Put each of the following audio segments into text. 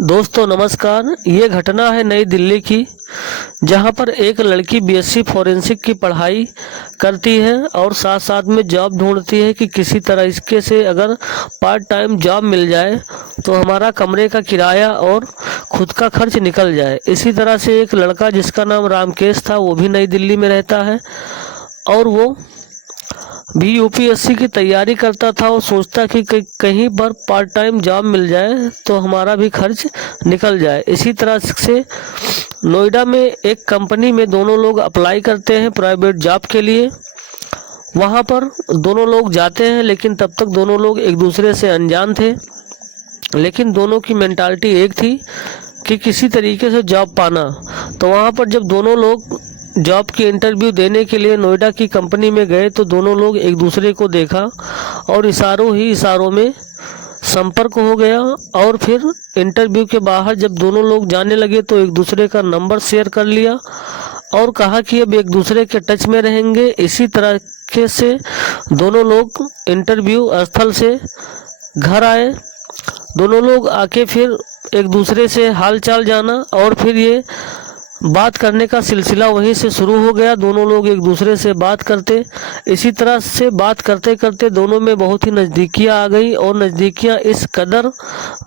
दोस्तों नमस्कार। ये घटना है नई दिल्ली की, जहां पर एक लड़की बीएससी फॉरेंसिक की पढ़ाई करती है और साथ साथ में जॉब ढूंढती है कि किसी तरह इसके से अगर पार्ट टाइम जॉब मिल जाए तो हमारा कमरे का किराया और खुद का खर्च निकल जाए। इसी तरह से एक लड़का जिसका नाम रामकेश था, वो भी नई दिल्ली में रहता है और वो भी यूपीएससी की तैयारी करता था और सोचता कि कहीं पर पार्ट टाइम जॉब मिल जाए तो हमारा भी खर्च निकल जाए। इसी तरह से नोएडा में एक कंपनी में दोनों लोग अप्लाई करते हैं प्राइवेट जॉब के लिए। वहाँ पर दोनों लोग जाते हैं, लेकिन तब तक दोनों लोग एक दूसरे से अनजान थे। लेकिन दोनों की मेंटालिटी एक थी कि किसी तरीके से जॉब पाना। तो वहाँ पर जब दोनों लोग जॉब की इंटरव्यू देने के लिए नोएडा की कंपनी में गए तो दोनों लोग एक दूसरे को देखा और इशारों ही इशारों में संपर्क हो गया। और फिर इंटरव्यू के बाहर जब दोनों लोग जाने लगे तो एक दूसरे का नंबर शेयर कर लिया और कहा कि अब एक दूसरे के टच में रहेंगे। इसी तरह से दोनों लोग इंटरव्यू स्थल से घर आए। दोनों लोग आके फिर एक दूसरे से हाल चाल जाना और फिर ये बात करने का सिलसिला वहीं से शुरू हो गया। दोनों लोग एक दूसरे से बात करते, इसी तरह से बात करते करते दोनों में बहुत ही नज़दीकियाँ आ गई और नज़दीकियाँ इस कदर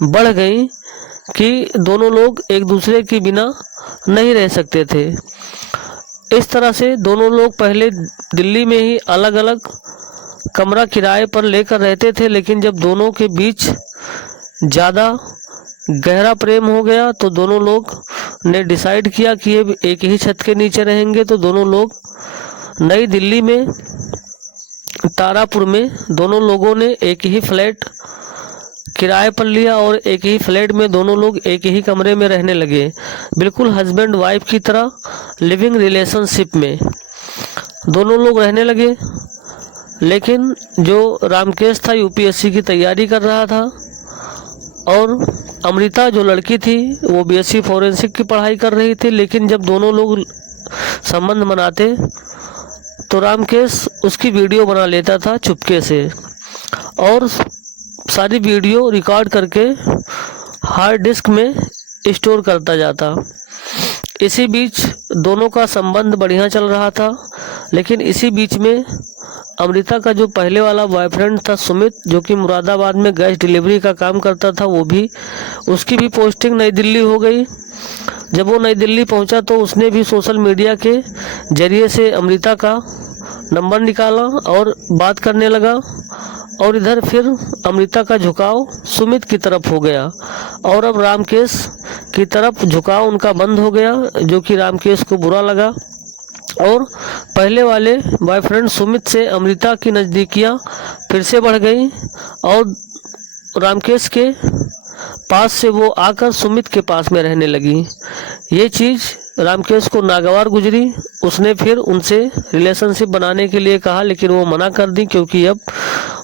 बढ़ गई कि दोनों लोग एक दूसरे के बिना नहीं रह सकते थे। इस तरह से दोनों लोग पहले दिल्ली में ही अलग अलग कमरा किराए पर लेकर रहते थे, लेकिन जब दोनों के बीच ज़्यादा गहरा प्रेम हो गया तो दोनों लोग ने डिसाइड किया कि ये एक ही छत के नीचे रहेंगे। तो दोनों लोग नई दिल्ली में तारापुर में दोनों लोगों ने एक ही फ्लैट किराए पर लिया और एक ही फ्लैट में दोनों लोग एक ही कमरे में रहने लगे, बिल्कुल हस्बैंड वाइफ की तरह लिविंग रिलेशनशिप में दोनों लोग रहने लगे। लेकिन जो रामकेश था यूपीएससी की तैयारी कर रहा था और अमृता जो लड़की थी वो बीएससी फॉरेंसिक की पढ़ाई कर रही थी। लेकिन जब दोनों लोग संबंध बनाते तो रामकेश उसकी वीडियो बना लेता था चुपके से और सारी वीडियो रिकॉर्ड करके हार्ड डिस्क में स्टोर करता जाता। इसी बीच दोनों का संबंध बढ़िया चल रहा था, लेकिन इसी बीच में अमृता का जो पहले वाला बॉयफ्रेंड था सुमित, जो कि मुरादाबाद में गैस डिलीवरी का काम करता था, वो भी उसकी भी पोस्टिंग नई दिल्ली हो गई। जब वो नई दिल्ली पहुंचा तो उसने भी सोशल मीडिया के जरिए से अमृता का नंबर निकाला और बात करने लगा। और इधर फिर अमृता का झुकाव सुमित की तरफ हो गया और अब रामकेश की तरफ झुकाव उनका बंद हो गया, जो कि रामकेश को बुरा लगा। और पहले वाले बॉयफ्रेंड सुमित से अमृता की नज़दीकियाँ फिर से बढ़ गई और रामकेश के पास से वो आकर सुमित के पास में रहने लगी। ये चीज़ रामकेश को नागवार गुजरी। उसने फिर उनसे रिलेशनशिप बनाने के लिए कहा, लेकिन वो मना कर दी क्योंकि अब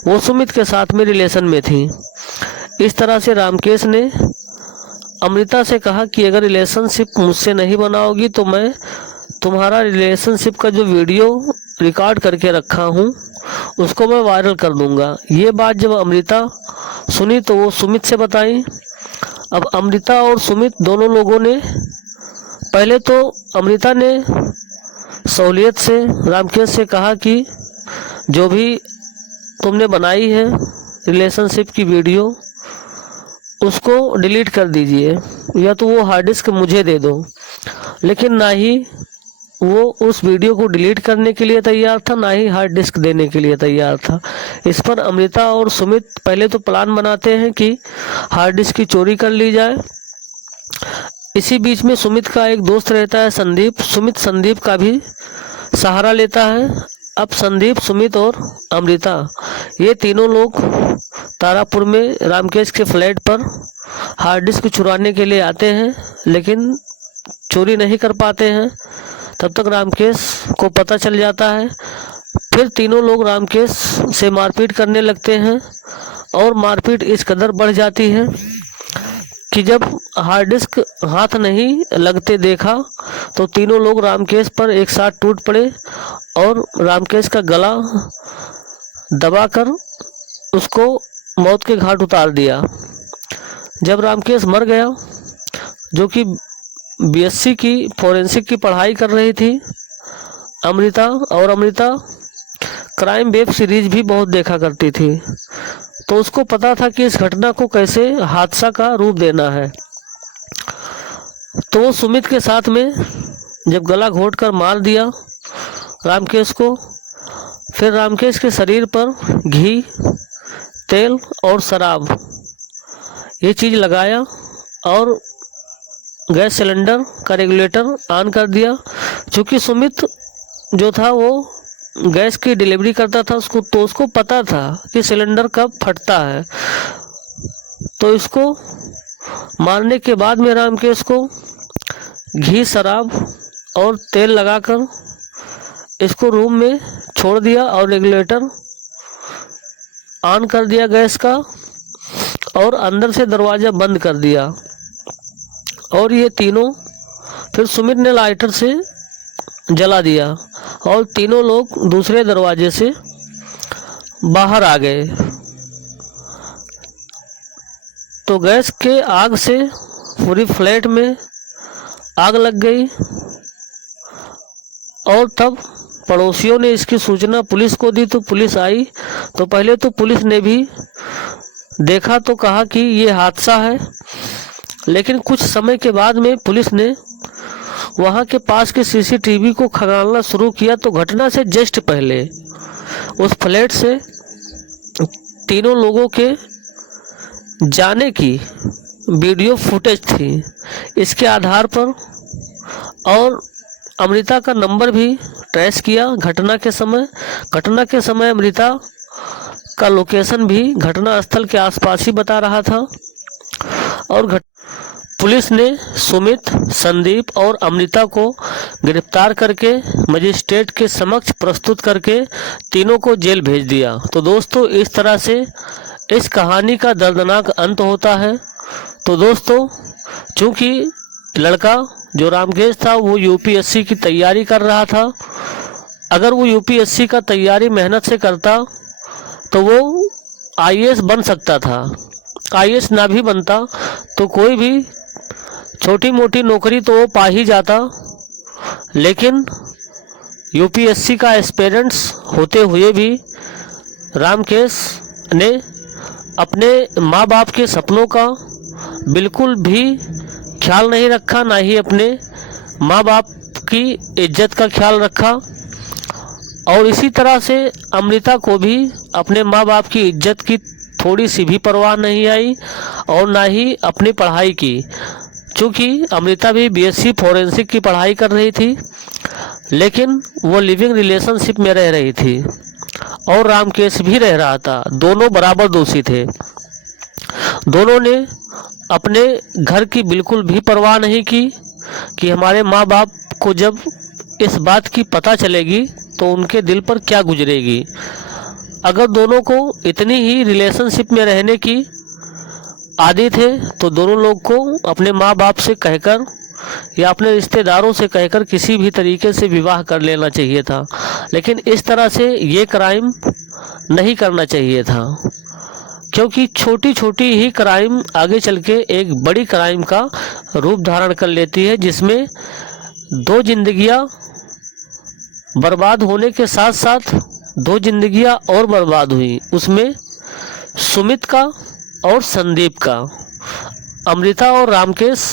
वो सुमित के साथ में रिलेशन में थी। इस तरह से रामकेश ने अमृता से कहा कि अगर रिलेशनशिप मुझसे नहीं बनाओगी तो मैं तुम्हारा रिलेशनशिप का जो वीडियो रिकॉर्ड करके रखा हूँ उसको मैं वायरल कर दूंगा। ये बात जब अमृता सुनी तो वो सुमित से बताई। अब अमृता और सुमित दोनों लोगों ने पहले तो अमृता ने सहूलियत से रामकेश से कहा कि जो भी तुमने बनाई है रिलेशनशिप की वीडियो उसको डिलीट कर दीजिए या तो वो हार्ड डिस्क मुझे दे दो। लेकिन ना ही वो उस वीडियो को डिलीट करने के लिए तैयार था, ना ही हार्ड डिस्क देने के लिए तैयार था। इस पर अमृता और सुमित पहले तो प्लान बनाते हैं कि हार्ड डिस्क की चोरी कर ली जाए। इसी बीच में सुमित का एक दोस्त रहता है संदीप। सुमित संदीप का भी सहारा लेता है। अब संदीप, सुमित और अमृता ये तीनों लोग तारापुर में रामकेश के फ्लैट पर हार्ड डिस्क चुराने के लिए आते हैं, लेकिन चोरी नहीं कर पाते हैं। तब तक रामकेश को पता चल जाता है। फिर तीनों लोग रामकेश से मारपीट करने लगते हैं और मारपीट इस कदर बढ़ जाती है कि जब हार्ड डिस्क हाथ नहीं लगते देखा तो तीनों लोग रामकेश पर एक साथ टूट पड़े और रामकेश का गला दबाकर उसको मौत के घाट उतार दिया। जब रामकेश मर गया जो कि बीएससी की फोरेंसिक की पढ़ाई कर रही थी अमृता, और अमृता क्राइम वेब सीरीज भी बहुत देखा करती थी। तो उसको पता था कि इस घटना को कैसे हादसा का रूप देना है। तो वो सुमित के साथ में जब गला घोट कर मार दिया रामकेश को, फिर रामकेश के शरीर पर घी, तेल और शराब ये चीज़ लगाया और गैस सिलेंडर का रेगुलेटर ऑन कर दिया। चूँकि सुमित जो था वो गैस की डिलीवरी करता था उसको पता था कि सिलेंडर कब फटता है। तो इसको मारने के बाद में रामकेश को घी, शराब और तेल लगाकर इसको रूम में छोड़ दिया और रेगुलेटर ऑन कर दिया गैस का, और अंदर से दरवाज़ा बंद कर दिया। और ये तीनों फिर सुमित ने लाइटर से जला दिया और तीनों लोग दूसरे दरवाजे से बाहर आ गए। तो गैस के आग से पूरी फ्लैट में आग लग गई। और तब पड़ोसियों ने इसकी सूचना पुलिस को दी। तो पुलिस आई तो पहले तो पुलिस ने भी देखा तो कहा कि ये हादसा है, लेकिन कुछ समय के बाद में पुलिस ने वहाँ के पास के सीसीटीवी को खंगालना शुरू किया। तो घटना से जस्ट पहले उस फ्लैट से तीनों लोगों के जाने की वीडियो फुटेज थी। इसके आधार पर और अमृता का नंबर भी ट्रेस किया घटना के समय अमृता का लोकेशन भी घटना स्थल के आसपास ही बता रहा था। और पुलिस ने सुमित, संदीप और अमृता को गिरफ्तार करके मजिस्ट्रेट के समक्ष प्रस्तुत करके तीनों को जेल भेज दिया। तो दोस्तों इस तरह से इस कहानी का दर्दनाक अंत होता है। तो दोस्तों चूँकि लड़का जो रामकेश था वो यूपीएससी की तैयारी कर रहा था, अगर वो यूपीएससी का तैयारी मेहनत से करता तो वो आईएएस बन सकता था। आईएएस ना भी बनता तो कोई भी छोटी मोटी नौकरी तो वो पा ही जाता, लेकिन यूपीएससी का एस्पिरेंट्स होते हुए भी रामकेश ने अपने माँ बाप के सपनों का बिल्कुल भी ख्याल नहीं रखा, ना ही अपने माँ बाप की इज्जत का ख्याल रखा। और इसी तरह से अमृता को भी अपने माँ बाप की इज्जत की थोड़ी सी भी परवाह नहीं आई और ना ही अपनी पढ़ाई की। चूँकि अमृता भी बीएससी फोरेंसिक की पढ़ाई कर रही थी, लेकिन वो लिविंग रिलेशनशिप में रह रही थी और रामकेश भी रह रहा था। दोनों बराबर दोषी थे। दोनों ने अपने घर की बिल्कुल भी परवाह नहीं की कि हमारे माँ बाप को जब इस बात की पता चलेगी तो उनके दिल पर क्या गुजरेगी। अगर दोनों को इतनी ही रिलेशनशिप में रहने की आदि थे तो दोनों लोग को अपने माँ बाप से कहकर या अपने रिश्तेदारों से कहकर किसी भी तरीके से विवाह कर लेना चाहिए था, लेकिन इस तरह से ये क्राइम नहीं करना चाहिए था, क्योंकि छोटी छोटी ही क्राइम आगे चल के एक बड़ी क्राइम का रूप धारण कर लेती है, जिसमें दो जिंदगियां बर्बाद होने के साथ साथ दो जिंदगियां और बर्बाद हुई, उसमें सुमित का और संदीप का। अमृता और रामकेश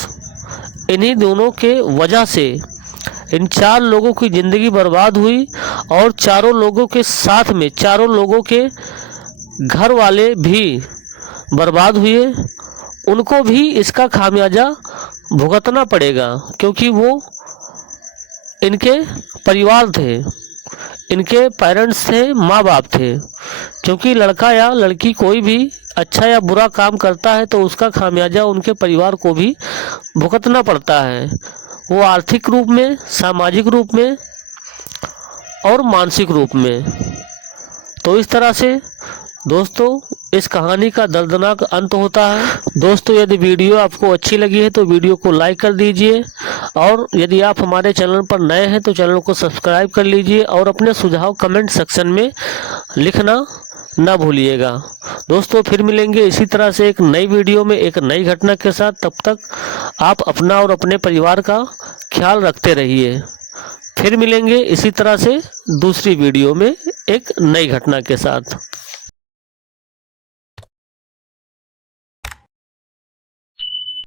इन्हीं दोनों के वजह से इन चार लोगों की ज़िंदगी बर्बाद हुई और चारों लोगों के साथ में चारों लोगों के घर वाले भी बर्बाद हुए। उनको भी इसका खामियाजा भुगतना पड़ेगा, क्योंकि वो इनके परिवार थे, इनके पेरेंट्स थे, माँ बाप थे। क्योंकि लड़का या लड़की कोई भी अच्छा या बुरा काम करता है तो उसका खामियाजा उनके परिवार को भी भुगतना पड़ता है, वो आर्थिक रूप में, सामाजिक रूप में और मानसिक रूप में। तो इस तरह से दोस्तों इस कहानी का दर्दनाक अंत होता है। दोस्तों यदि वीडियो आपको अच्छी लगी है तो वीडियो को लाइक कर दीजिए, और यदि आप हमारे चैनल पर नए हैं तो चैनल को सब्सक्राइब कर लीजिए और अपने सुझाव कमेंट सेक्शन में लिखना ना भूलिएगा। दोस्तों फिर मिलेंगे इसी तरह से एक नई वीडियो में एक नई घटना के साथ। तब तक आप अपना और अपने परिवार का ख्याल रखते रहिए। फिर मिलेंगे इसी तरह से दूसरी वीडियो में एक नई घटना के साथ।